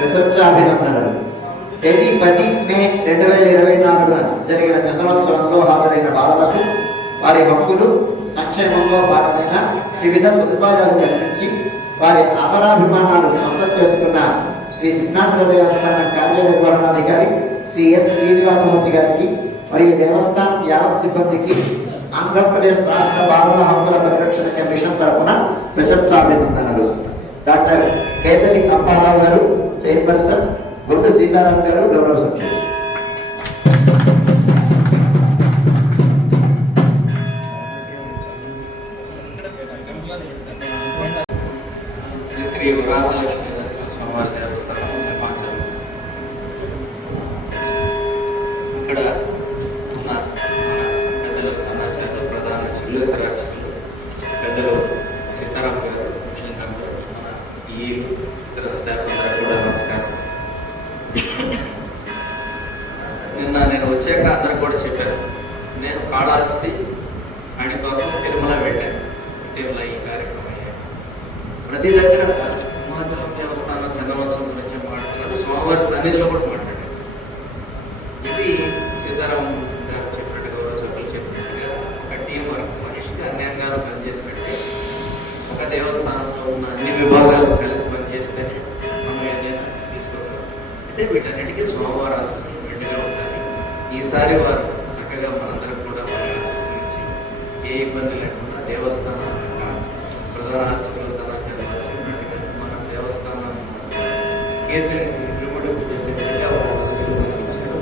ప్రశంసాభినందనలు తేదీ పది మే రెండు వేల ఇరవై నాలుగున జరిగిన చంద్రోత్సవంలో హాజరైన బాలలకు వారి హక్కులు సంక్షేమంలో భాగమైన వివిధ సదుపాయాలు కల్పించి వారి అపరాభిమానాలు సొంతం చేసుకున్న శ్రీ సిద్ధాంత దేవస్థానం కార్యనిర్వహణాధికారి శ్రీ ఎస్. శ్రీనివాసమూర్తి గారికి మరియు దేవస్థానం యావత్ సిబ్బందికి ఆంధ్రప్రదేశ్ రాష్ట్ర బాలల హక్కుల పరిరక్షణ కమిషన్ తరపున ప్రశంసాభినందనలు డాక్టర్ కేసరి అప్పారావు గారు చైర్పర్సన్ గుండు సీతారాం గారు గౌరవ సభ్యులు. శ్రీ శ్రీ వరాహలక్ష్మీ నరసింహ దేవస్థానం సింహాచలం ఇక్కడ ఉన్న పెద్దల స్థానాచార్యులు ప్రధాన చిల్లుక రక్షకులు పెద్దలు సీతారాం గారు కృష్ణకాంత్ గారు మన ఈ ఇతర స్టాఫ్ కూడా చెప్పారు. నేను కాళహస్తి కాణిపాకం తిరుమల వెళ్ళాను. తిరుమల ఈ కార్యక్రమం అయ్యాను ప్రతి దగ్గర సింహాచలం దేవస్థానం చందవంశం గురించి మాట్లాడుతున్నారు స్వామివారి సన్నిధిలో కూడా ఈసారి వారు చక్కగా మనందరం కూడా వారి ఏ ఇబ్బంది లేకుండా దేవస్థానం ప్రధాన అర్చకుల స్థానాచార్య మన దేవస్థానం కీర్తిని విముడుకు చేసే విధంగా వారు ఆశీస్సులు అందించారు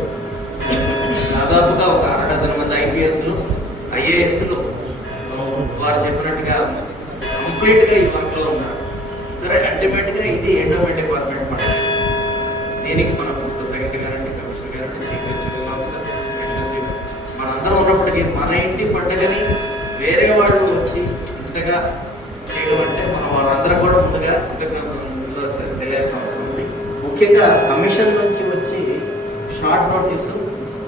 దాదాపుగా ఒక అర డజన్ మంది ఐపీఎస్లు ఐఏఎస్లు వారు చెప్పినట్టుగా కంప్లీట్గా ఈ వర్క్లో ఉన్నారు. సరే అల్టిమేట్గా ఇది ఎండోమెంట్ డిపార్ట్మెంట్ పడాలి దీనికి మనం ప్రిన్సిపల్ సెక్రటరీ గారండి కమిషనర్ గారంటే చీఫ్ గెస్ట్ మనందరం మన ఇంటి పండుగని వేరే వాళ్ళు వచ్చి ఇంతగా చేయడం అంటే మనం వాళ్ళందరూ కూడా ముందుగా కృతజ్ఞతలు తెలియాల్సిన అవసరం ఉంది. ముఖ్యంగా కమిషన్ నుంచి వచ్చి షార్ట్ నోటీస్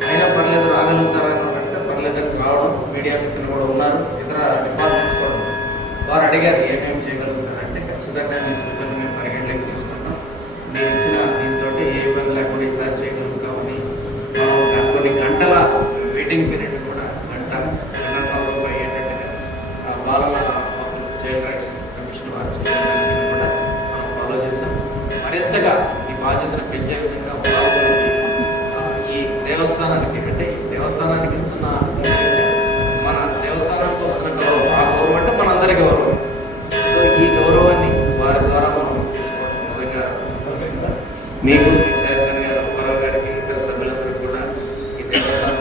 అయినా పర్లేదు రాగలుగుతారా అన్నట్టుగా పర్లేదని రావడం మీడియా మిత్రులు కూడా ఉన్నారు ఇతర డిపార్ట్మెంట్స్ కూడా వారు అడిగారు ఏమేమి చేయగలుగుతారంటే ఖచ్చితంగా మీ సూచనలు పెంచే విధంగా ఈ దేవస్థానానికి అంటే దేవస్థానానికి ఇస్తున్న మన దేవస్థానానికి వస్తున్న గౌరవం ఆ గౌరవం అంటే మనందరి గౌరవం. సో ఈ గౌరవాన్ని వారి ద్వారా మనం తీసుకోవడం నిజంగా మీకు చైర్మన్ గారు గారికి ఇతర సభ్యులందరికీ కూడా ఈ దేవస్థానం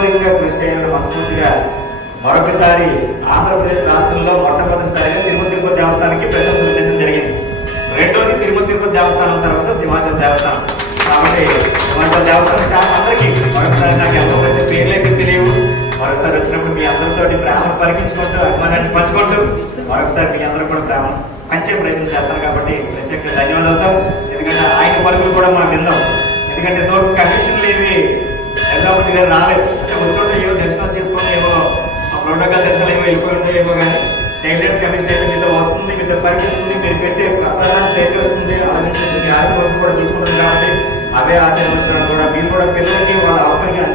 ఇతరులంగా కృషి చేయాలని మనస్ఫూర్తిగా మరొకసారి ఆంధ్రప్రదేశ్ రాష్ట్రంలో మొట్టమొదటిసారిగా తిరుమల తిరుపతి దేవస్థానానికి ప్రశంసలు అందించడం జరిగింది. రెండోది తిరుమల తిరుపతి దేవస్థానం తర్వాత సింహాచల దేవస్థానం. కాబట్టి సింహాచల దేవస్థానం స్టాఫ్ అందరికీ మరొకసారి నాకు ఎంతో పెద్ద పేర్లైతే తెలియవు. మరొకసారి వచ్చినప్పుడు మీ అందరితో ప్రేమను పరికించుకుంటూ అభిమానాన్ని పంచుకుంటూ మరొకసారి మీ అందరూ కూడా ప్రేమను పంచే ప్రయత్నం చేస్తారు కాబట్టి ప్రత్యేకంగా ధన్యవాదాలతో ఎందుకంటే ఆయన పరుగులు కూడా మనం విందాం. ఎందుకంటే తోటి కమిషన్లు ఏవి గారు రాలేదు. కూర్చుంటే ఏమో దర్శనం చేసుకొని ఏమో ఆ ప్రోటోకాల్ దర్శనం ఏమో వెళ్ళిపోయి ఏమో కానీ చైల్డ్ లైన్స్ కమిషన్ అయితే మీతో వస్తుంది మీతో పరిపిస్తుంది మీరు పెట్టే ప్రసాదాన్ని సేకరిస్తుంది అలాగే మీ ఆశీర్వాదం కూడా తీసుకుంటుంది కాబట్టి అవే ఆశీర్వదించడం కూడా. మీరు కూడా పిల్లలకి వాళ్ళ అవకాశం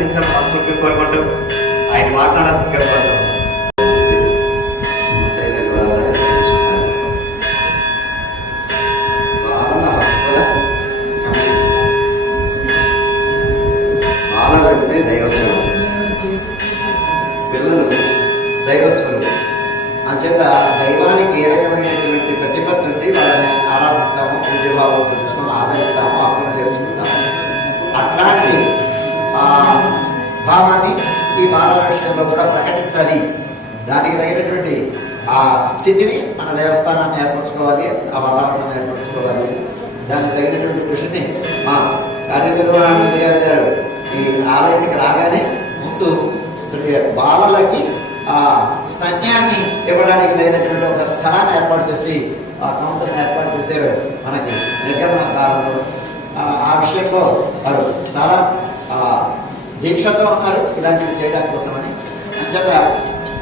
అంచేత దైవానికి ఏ ప్రతిపత్తి ఉండి వాళ్ళని ఆరాధిస్తాము విద్యభావంతో చూస్తాము ఆదరిస్తాము ఆత్మ చేర్చుకుంటాము అట్లాంటి ఆ, భావాన్ని ఈ మానవ విషయంలో కూడా ప్రకటించాలి. దానికి తగినటువంటి ఆ స్థితిని మన దేవస్థానాన్ని ఏర్పరచుకోవాలి ఆ వాతావరణాన్ని ఏర్పరచుకోవాలి. దానికి తగినటువంటి కృషిని మా కార్యనిర్వహణాధికారి గారు ఈ ఆలయానికి రాగానే ముందు బాలలకి ఆ ఇవ్వడానికి తగినటువంటి ఒక స్థలాన్ని ఏర్పాటు చేసి ఆ కౌంటర్ని ఏర్పాటు చేశారు మనకి నిర్గమన కాలంలో. ఆ, విషయంలో వారు చాలా దీక్షతో ఉన్నారు. ఇలాంటివి చేయడం కోసమని. అంచేత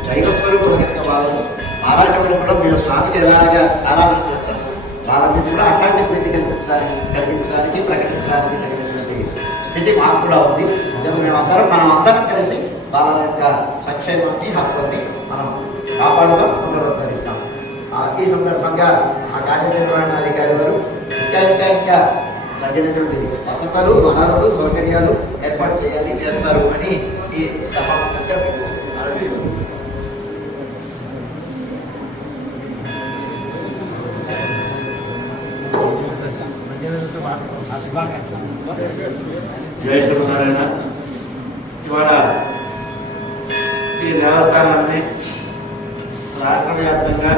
దైవ స్వరూపులు కనుక వాళ్ళు మారాటప్పుడు కూడా మీరు స్వామిని ఎలాగా ఆరాధన చేస్తారు? వాళ్ళ మీద కూడా అట్లాంటి ప్రీతి కల్పించడానికి కల్పించడానికి ప్రకటించడానికి తగినటువంటి స్థితి మాకు కూడా ఉంది. అంచేత మేమందరం మనం అందరం కలిసి వాళ్ళ యొక్క సంక్షేమాన్ని హక్కుల్ని మనం కాపాడుతూ పునరుద్ధరిస్తాం ఆ, ఈ సందర్భంగా ఆ కార్యనిర్వహణాధికారి వారు ఇంకా ఇంకా ఇంకా తగినటువంటి వసతులు వనరులు సౌకర్యాలు ఏర్పాటు చేయాలి చేస్తారు అని ఈ సభాముఖంగా మీకు జయ జై శ్రీనారాయణ ఇవాళ ఈ దేవస్థానాన్ని రాష్ట్ర వ్యాప్తంగా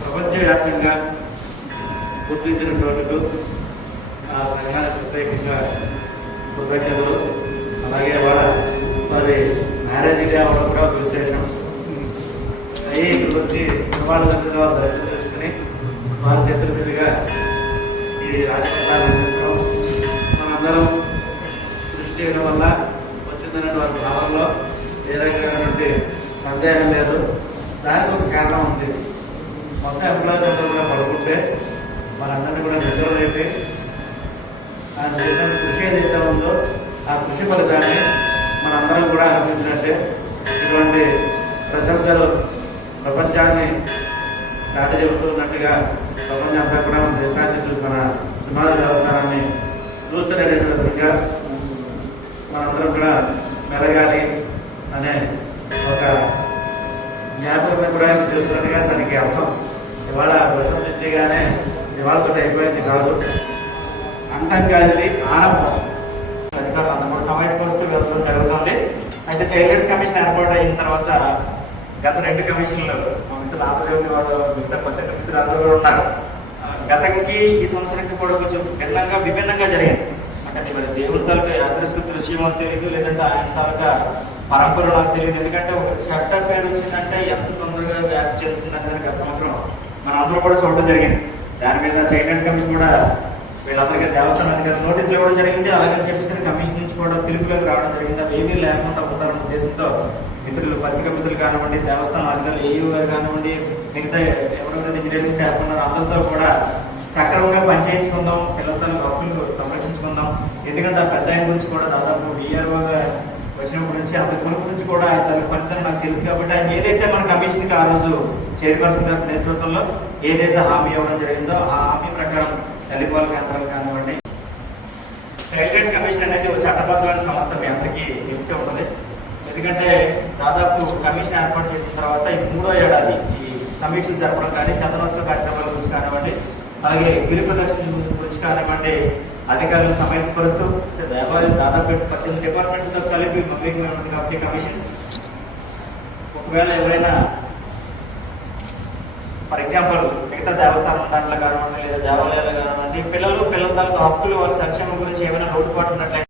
ప్రపంచవ్యాప్తంగా గుర్తించినటువంటి ఆ సంఘానికి ప్రత్యేకంగా కృతజ్ఞతలు. అలాగే వాళ్ళ మరి మ్యారేజ్ డే అవ్వడం కూడా ఒక విశేషం. అయ్యి ఇక్కడికి వచ్చి నిర్మాణ దగ్గర దర్శనం చేసుకుని వారి చేతుల మీదుగా ఈ రాజపథాన్ని అందించడం మనందరం కృషి చేయడం వల్ల వచ్చిందన్నటువంటి భావంలో ఏ రకమైనటువంటి సందేహం లేదు. దానికి ఒక కారణం ఉంది. మొత్తం ఎంప్లాయీస్ అందరూ కూడా పడుకుంటే మనందరినీ కూడా నిద్ర లేపి ఆయన చేసిన కృషి ఏదైతే ఉందో ఆ కృషి ఫలితాన్ని మనందరం కూడా అనుభవించినట్టే ఇటువంటి ప్రశంసలు ప్రపంచాన్ని దాటి చెబుతున్నట్టుగా ప్రపంచం అంతా కూడా మన దేశాన్ని మన సమాజ దేవస్థానాన్ని చూస్తున్నట్టుగా మనందరం కూడా మెరగాలి. ప్రయాణం కూడా చూస్తున్నట్టుగా దానికి అర్థం. ఇవాళ ప్రశంసించగానే ఇవాళ తోటి అయిపోయింది కాదు. అంతం కాదు ఆరంభం అధికారులు అందరూ సమయానికి వస్తూ వెళ్ళడం జరుగుతుంది. అయితే చైల్డ్ రైట్స్ కమిషన్ ఏర్పాటు అయిన తర్వాత గత రెండు కమిషన్లు మా మిత్రులు ఆంధ్రజ్యోతి వాళ్ళు మిగతా పత్రిక మిత్రులు అందరూ కూడా ఉన్నారు. గతంకి ఈ సంవత్సరానికి కూడా కొంచెం భిన్నంగా విభిన్నంగా జరిగింది. అంటే మరి దేవుడి తాలూకా యాదృశ్క దృశ్యమో తెలియదు లేదంటే ఆయన తాలూకా పరంపర నాకు తెలియదు ఎందుకంటే ఒక చట్ట పేరు వచ్చిందంటే మీద వ్యాప్తి చెందుతుందని గత సంవత్సరం. మన అందరూ కూడా చూడడం జరిగింది. దాని మీద చైల్డ్ కమిషన్ కూడా వీళ్ళందరికీ దేవస్థానం అధికారులు నోటీసులు ఇవ్వడం జరిగింది. అలాగని చెప్పేసి కమిషన్ నుంచి కూడా పిలుపులకు రావడం జరిగింది. అవి ఏమీ లేకుండా ఉండాలన్న ఉద్దేశంతో మిత్రులు పత్రిక మిత్రులు కానివ్వండి దేవస్థానం అధికారులు ఏయూ గారు కానివ్వండి మిగతా ఎవరైతే ఇంజనీరింగ్ స్టాఫ్ ఉన్నారో అందరితో కూడా సక్రమంగా పనిచేయించుకుందాం. పిల్లలతో హక్కులు సంరక్షించుకుందాం. ఎందుకంటే ఆ పెద్ద ఆయన గురించి కూడా దాదాపు విఆర్ఓగా వచ్చినప్పటి గురించి అంత గురించి గురించి కూడా తన ఫలితం నాకు తెలుసు కాబట్టి ఆయన ఏదైతే మన కమిషన్కి ఆ రోజు చైర్పర్సన్ గారి నేతృత్వంలో ఏదైతే హామీ ఇవ్వడం జరిగిందో ఆ హామీ ప్రకారం తల్లిపాల కేంద్రాలు కానివ్వండి. చైల్డ్ రైట్స్ కమిషన్ అనేది ఒక చట్టబద్ధమైన సంస్థ మీ అందరికీ తెలిసే ఉంటుంది. ఎందుకంటే దాదాపు కమిషన్ ఏర్పాటు చేసిన తర్వాత ఈ మూడో ఏడాది ఈ సమీక్షలు జరపడం కానీ చందనోత్సవ కార్యక్రమాల గురించి కానివ్వండి అలాగే గిరి ప్రదర్శన గురించి కానివ్వండి అధికారులను సమయపరుస్తూ దేవాలయం దాదాపు పద్దెనిమిది డిపార్ట్మెంట్తో కలిపి మమ్మీకమే ఉన్నది కాబట్టి కమిషన్ ఒకవేళ ఎవరైనా ఫర్ ఎగ్జాంపుల్ మిగతా దేవస్థానం దాంట్లో కానివ్వండి లేదా దేవాలయాలు కానివ్వండి పిల్లలు పిల్లల తాలూకు హక్కులు వాళ్ళ సంక్షేమం గురించి ఏమైనా లోటుపాటు ఉన్నట్లయితే